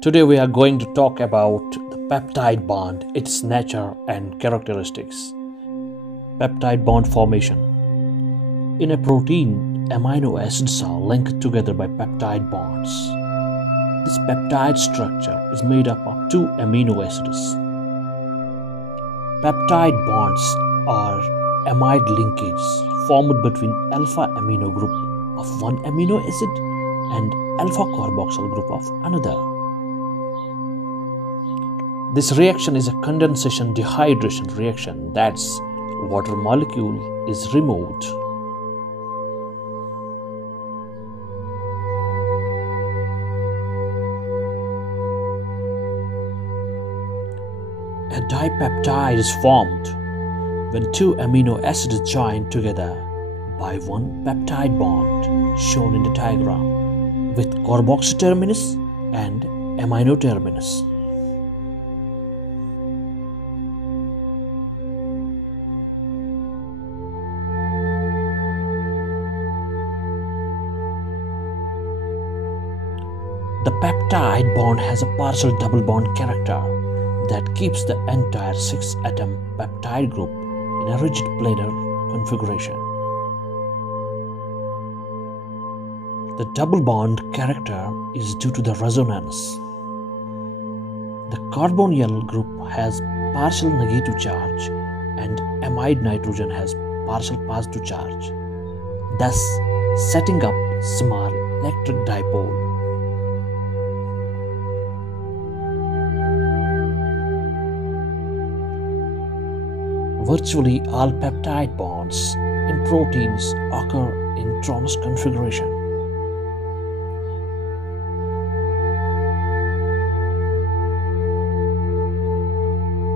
Today we are going to talk about the peptide bond, its nature and characteristics. Peptide bond formation. In a protein, amino acids are linked together by peptide bonds. This peptide structure is made up of two amino acids. Peptide bonds are amide linkages formed between alpha amino group of one amino acid and alpha carboxyl group of another. This reaction is a condensation dehydration reaction, that's water molecule is removed. A dipeptide is formed when two amino acids join together by one peptide bond shown in the diagram with carboxy terminus and amino terminus. The peptide bond has a partial double bond character that keeps the entire 6-atom peptide group in a rigid planar configuration. The double bond character is due to the resonance. The carbonyl group has partial negative charge and amide nitrogen has partial positive charge, thus setting up small electric dipole. Virtually all peptide bonds in proteins occur in trans configuration.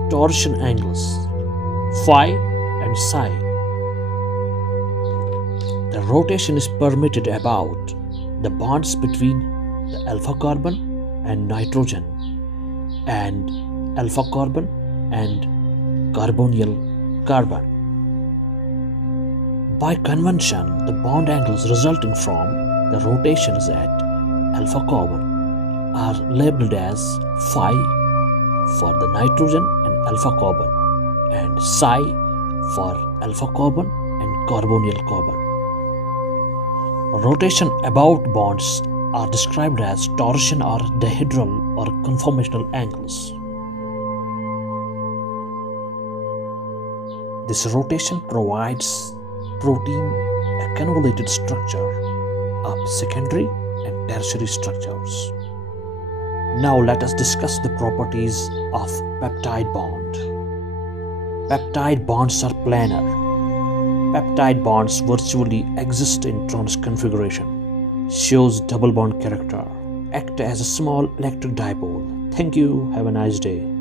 Torsion angles phi and psi. The rotation is permitted about the bonds between the alpha carbon and nitrogen and alpha carbon and carbonyl carbon. By convention, the bond angles resulting from the rotations at alpha carbon are labeled as phi for the nitrogen and alpha carbon and psi for alpha carbon and carbonyl carbon. Rotation about bonds are described as torsion or dihedral or conformational angles. This rotation provides protein a convoluted structure of secondary and tertiary structures. Now let us discuss the properties of peptide bond. Peptide bonds are planar. Peptide bonds virtually exist in trans configuration. Shows double bond character. Act as a small electric dipole. Thank you. Have a nice day.